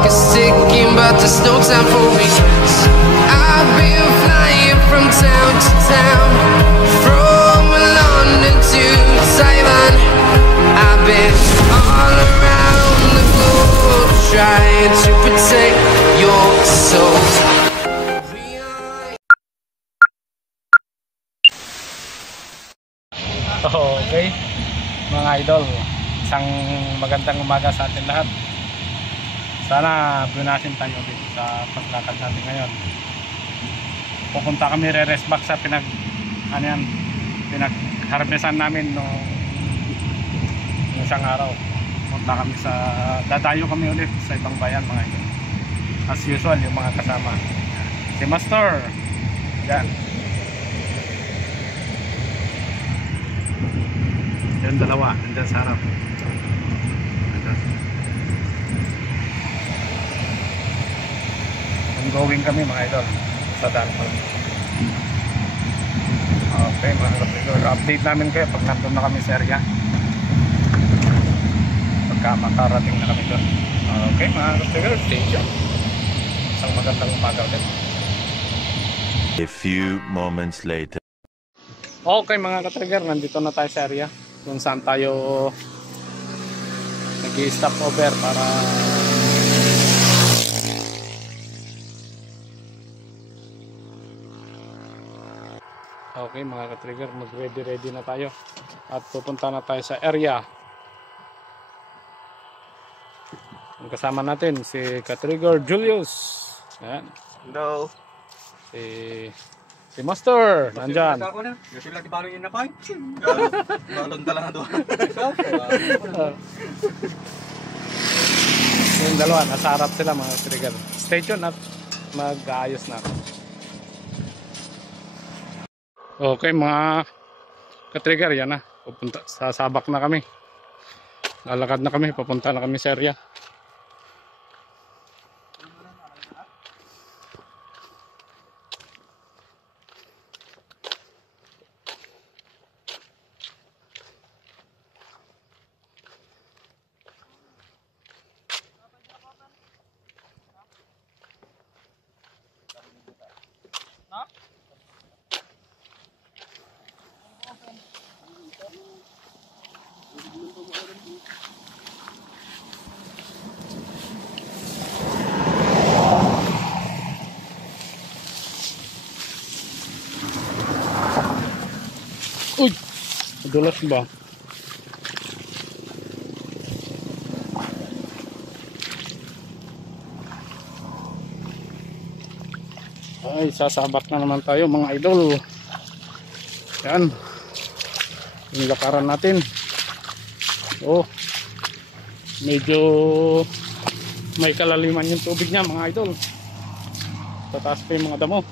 clock is ticking, but there's no time for regrets. I've been flying from town to town, from London to Taiwan. I've been all around the globe trying to protect your soul. Okay, mga idol, isang magandang umaga sa atin lahat. Sana bunasin tayo dito sa paglakad natin ngayon. Pupunta kami re-rest back sa pinag-harvestan namin no isang araw. Punta kami dadayo kami ulit sa ibang bayan, mga idol. As usual, yung mga kasama. Si Master, yan. Yung dalawa, andyan sa harap. Ongoing kami, mga idol, sa daan pa lang. Okay, mga kapatid, update namin kayo pag nandun na kami sa area, pagka makarating na kami doon. Okay, mga kapatid, stay tuned. Isang magandang umaga ulit. A few moments later. Okay, mga katrigger, nandito na tayo sa area kung saan tayo nag-i-stop over para okay, mga katrigger, mag-ready na tayo at pupunta na tayo sa area. Ang kasama natin si Katrigger Julius. Ayan. Hello. Si Master, nandyan. Kasi lagi balong yun na pa. Balong talaga doon. Yung dalawa, nasa harap sila, mga trigger. Stay tuned at mag-aayos na. Okay, mga ka-trigger, yan na. Sasabak na kami. Lalakad na kami, papunta na kami sa area. Uy! Madulas ba? Ay, sasabak na naman tayo, mga idol. Yan. Yung lakaran natin. Oh. Medyo may kalaliman yung tubig niya, mga idol. Tataas pa yung mga damo.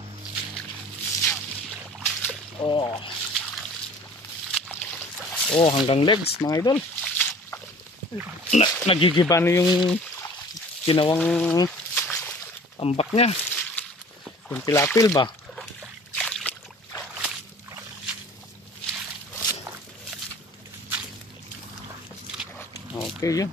Oh. Oh, hanggang legs, mga idol. Nagigiba na yung ginawang ambak niya. Yung pilapil ba? Okay, yun.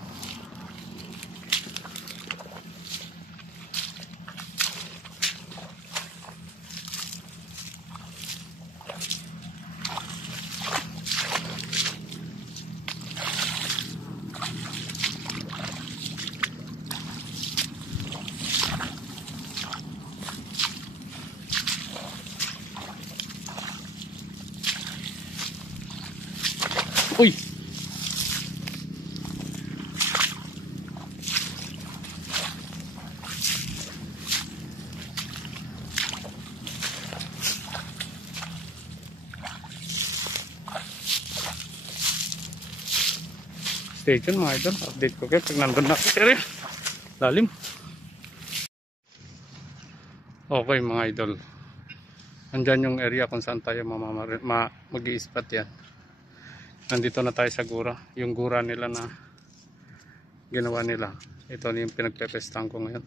Uy! Stay tuned, mga idol. Update ko kayo pag nandun na sa area. Lalim. Okay, mga idol. Andyan yung area kung saan tayo mag-i-spot yan. Nandito na tayo sa gura. Yung gura nila na ginawa nila. Ito na yung pinagpepestahan ko ngayon.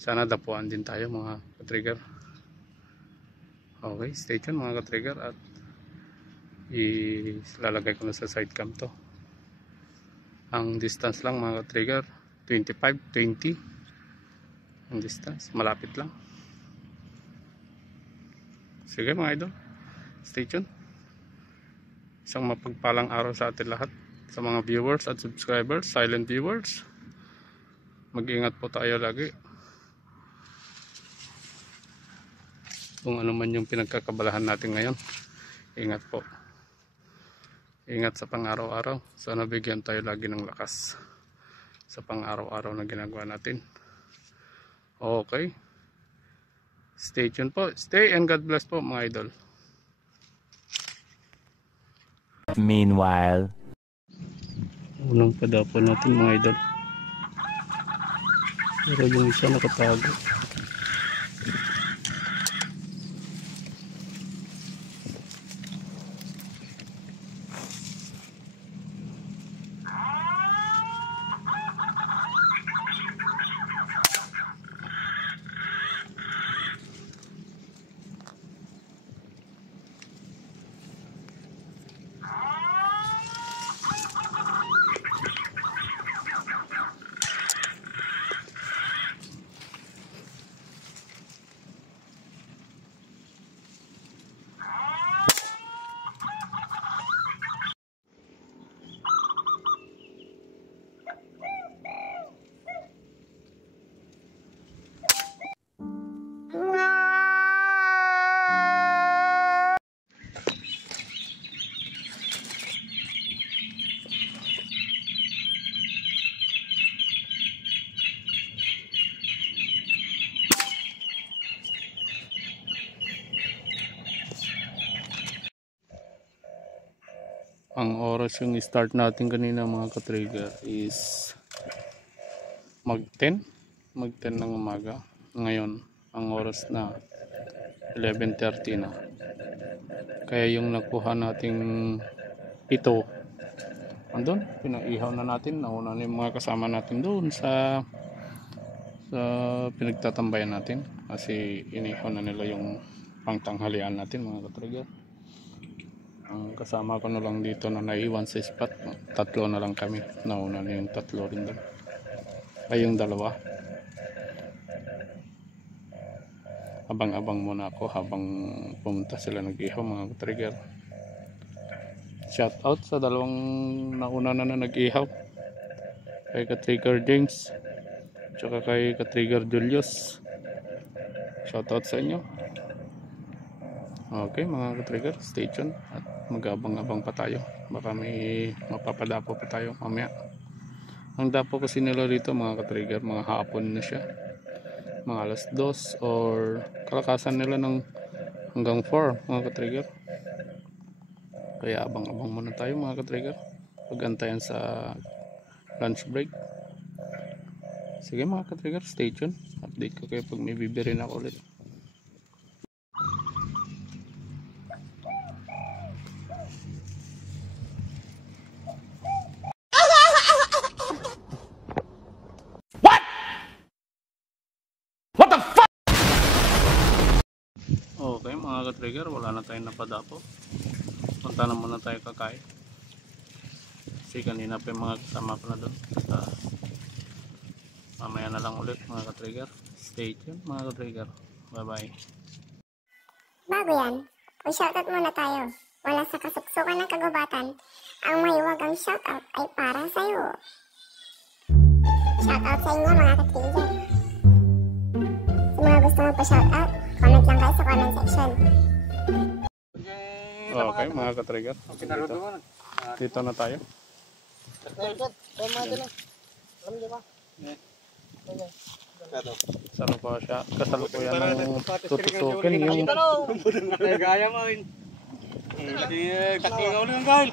Sana dapuan din tayo, mga ka-trigger. Okay, stay tuned, mga ka-trigger. At ilalagay ko na sa side cam to. Ang distance lang, mga ka-trigger, 25, 20 ang distance, malapit lang. Sige mga idol, stay tuned. Isang mapagpalang araw sa atin lahat, sa mga viewers at subscribers, silent viewers. Mag-ingat po tayo lagi kung ano man yung pinagkakabalahan natin ngayon. Ingat po, ingat sa pang-araw-araw. Sana bigyan tayo lagi ng lakas sa pang-araw-araw na ginagawa natin. Okay, stay tuned po, stay and God bless po mga idol. Meanwhile, Unang padapo natin mga idol, pero yung isa nakatago. Ang oras yung start natin kanina mga ka-trigger is mag 10 ng umaga. Ngayon ang oras na 11:30 na. Kaya yung nakuha nating ito andun, pinaihaw na natin. Nauna na yung mga kasama natin doon sa pinagtatambayan natin, kasi inihaw na nila yung pangtanghalian natin mga ka-trigger. Ang kasama ko na lang dito na naiwan sa spot, tatlo na lang kami. Nauna na yung tatlo rin doon, ay yung dalawa. Abang-abang muna ako habang pumunta sila nag-ihaw mga ka-trigger. Shout out sa dalawang nauna na nag-ihaw, kay ka-trigger James tsaka kay ka-trigger Julius. Shout out sa inyo. Okay mga ka-trigger, stay tuned at mag-abang-abang pa tayo. Baka may mapapadapo pa tayo mamaya. Ang dapo kasi nila rito mga ka-trigger, mga hapon na siya, mga alas 2 or kalakasan nila ng hanggang 4 mga ka-trigger. Kaya abang-abang muna tayo mga ka-trigger, pag-antayan sa lunch break. Sige mga ka-trigger, stay tuned. Update ko kayo pag may bibirin ako ulit. Okay mga ka-trigger, wala na tayong napadapo. Punta na muna tayo kakain, kasi kanina pa yung mga kasama ko na doon. Mamaya na lang ulit mga ka-trigger. Stay tuned mga ka-trigger. Bye bye. Bago yan, shoutout muna tayo. Wala sa kasuksukan ng kagubatan, ang may wagang shoutout ay para sa'yo. Shoutout sa inyo mga ka-trigger. Sa mga gusto mo pa shoutout, comment lang kayo sa comment section. Okay mga ka-trigger, dito na tayo. Saan pa siya? Kasalukuyan ng tututukin yung Gaya mo rin. Katingaw lang kahil.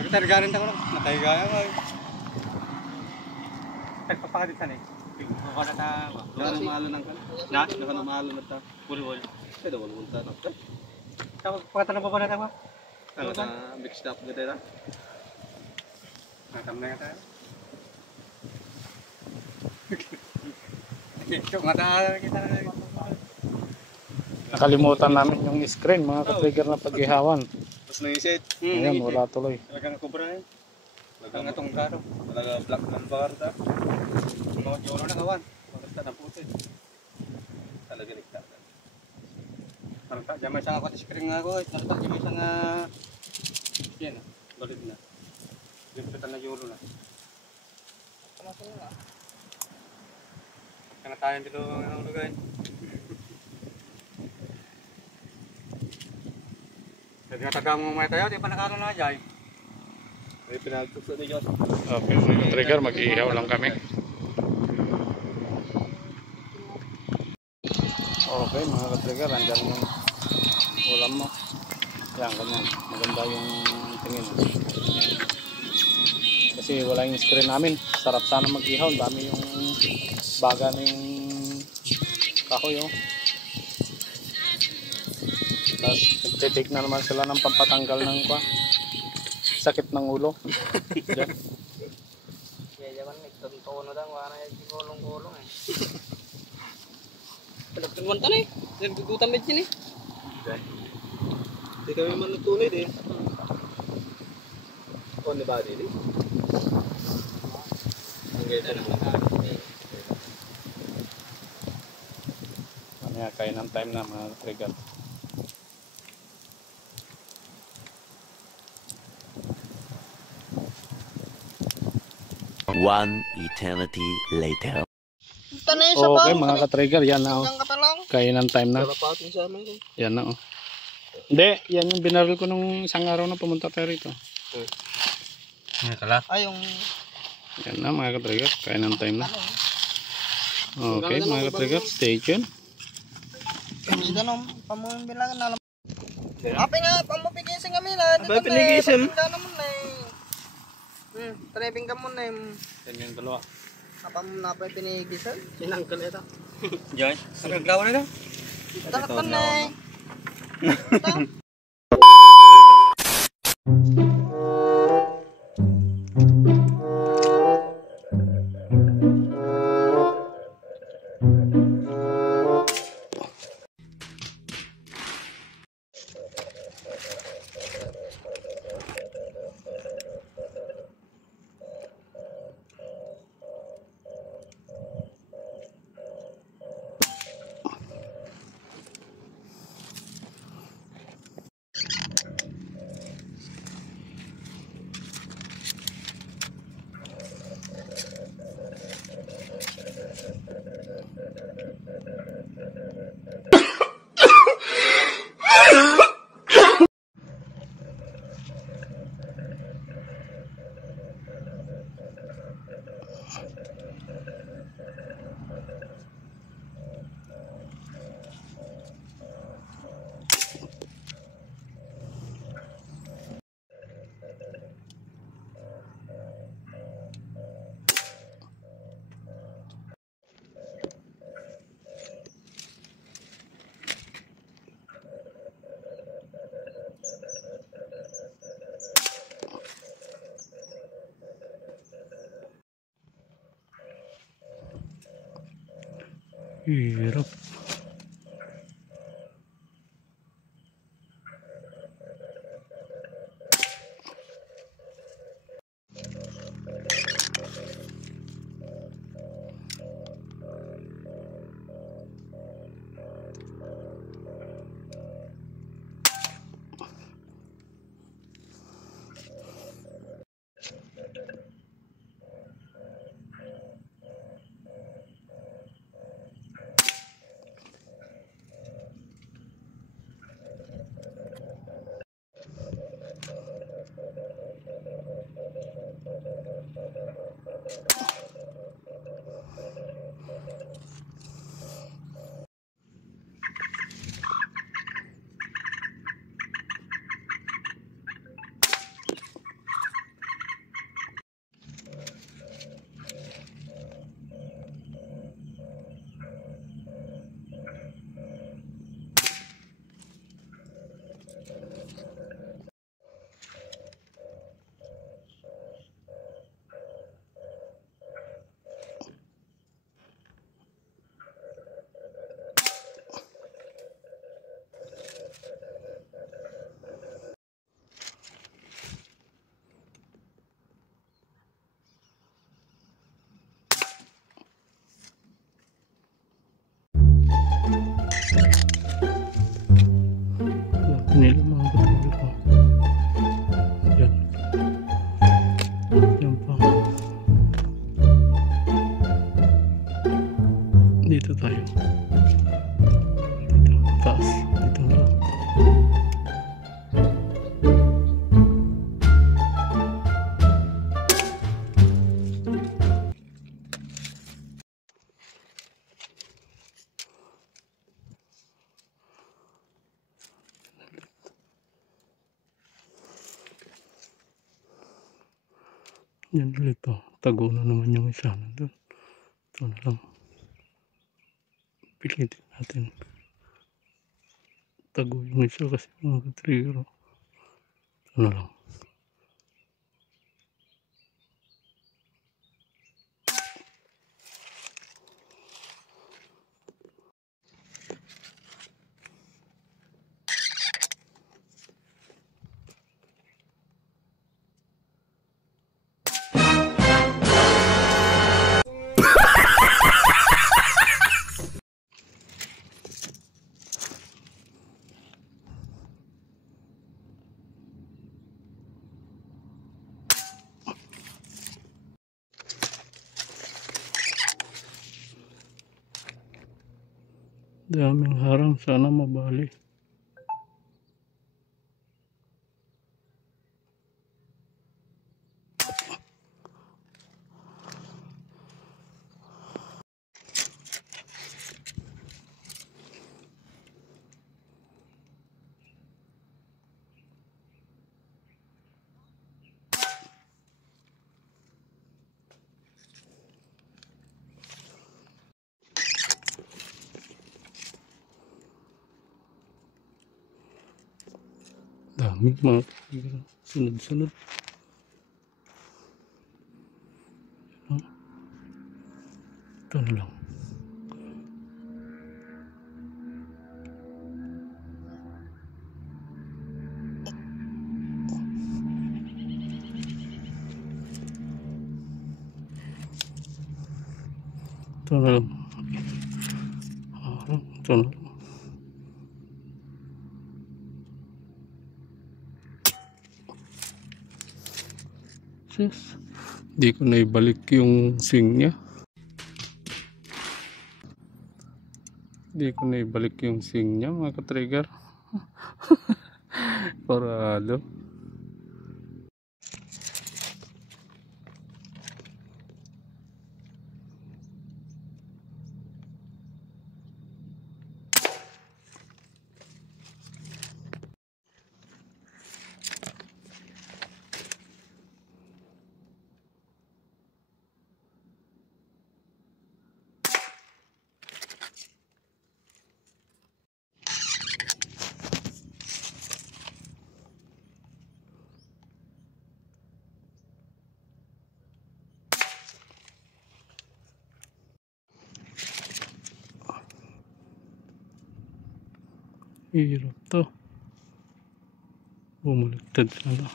Nagtargarin ako lang. Natay-gaya mo rin. Nagpapakadit saan eh. Nakakala ta. Nakanamalo ng kan. Nakanamalo na ta. Wul-wul. Ito wul-wul ta. Tapos pagkatan pa ba natin ba? Ano ta? Big stop na tayo. Natam na tayo. nakalimutan namin yung screen mga ka-trigger na pag-ihawan. Tapos na yung set. Ayan, wala tuloy. Talagang kubra eh. Ang atong karo. Talaga black man bar ta. Mga jolo na kawan. Basta na puti. Talaga nikta. Narta jamay sa ako screen nga ko. Narta jamay sa nga yan. Balik na. Dito na jolo na. Kana tayo dito ang lugay. Nagtatagang mo may tayo, di pa nakano na jay. May pinagtukso ni Diyos. Okay, mga trigger, mag-iihaw lang kami. Okay, mga trigger, andyan yung ulam mo. Yan, ganyan. Maganda yung tingin. Yan. Kasi wala yung screen namin. Sarap sana mag-ihaw. Dami yung baga na yung kahoy. Oh. Tapos nagtitik na naman sila ng pampatanggal ng sakit ng ulo. Diyan. Kaya jaman nagtuntuno lang, wala na yung gulong-gulong eh. Palagtungan ta na eh. Nagdudutan med yun eh. Hindi kami manutunay din. On the body din. Ang gaya naman. Mamaya kain ng time na mga trigger. One eternity later. Ito na yung sabaw. Okay mga ka-trigger, yan na oh. Hanggang katalong. Kain ng time na. Kalapatin sa amin eh. Yan na oh. Hindi, yan yung binaril ko nung isang araw na pumunta tayo rito. Ay, yung... Yan na mga ka-trigger, kain ng time na. Okay mga ka-trigger, stay tuned. Hindi ganun. Pamuhin bilangan na alam. Api nga, pamupigising kami na. Abay, pinigising. Hindi naman na eh. Treving ka muna eh. Yan yung dalawa. Apam na pa pinigisan. Sinangkal ito. Diyan. Nagagawa na ito. Takatan na eh. Hirap. Yan ulit to. Tago na naman yung isa nandun. Ito na lang. Pilitin natin. Tago yung isa kasi mga trigger. Ito na lang. Daming harang, sana mabali. Dami mga trigger. Sunod-sunod. Ito na lang. Ito na lang. Ito na lang. Hindi ko na ibalik yung swing niya. Hindi ko na ibalik yung swing niya mga ka-trigger. Parado. Hirap to. Bumaliktad sana.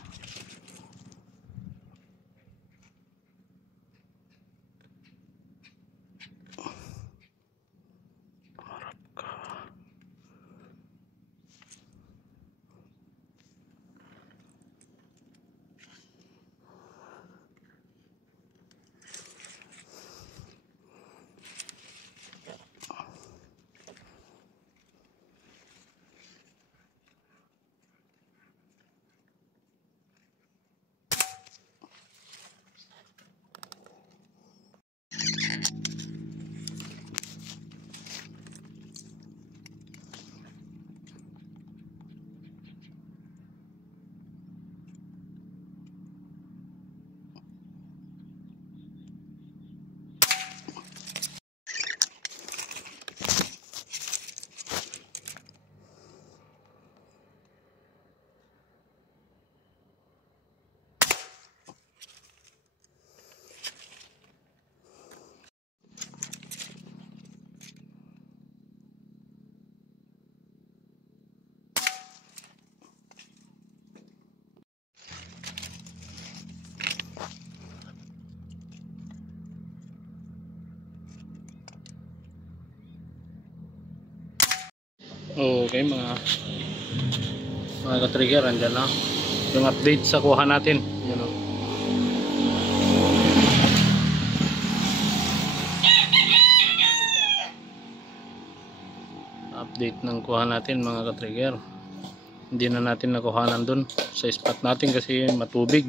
Harap ka. Okay mga ka-trigger, andyan na yung update sa kuha natin. Yan o. Update ng kuha natin mga ka-trigger. Hindi na natin nakuhanan dun sa spot natin kasi matubig.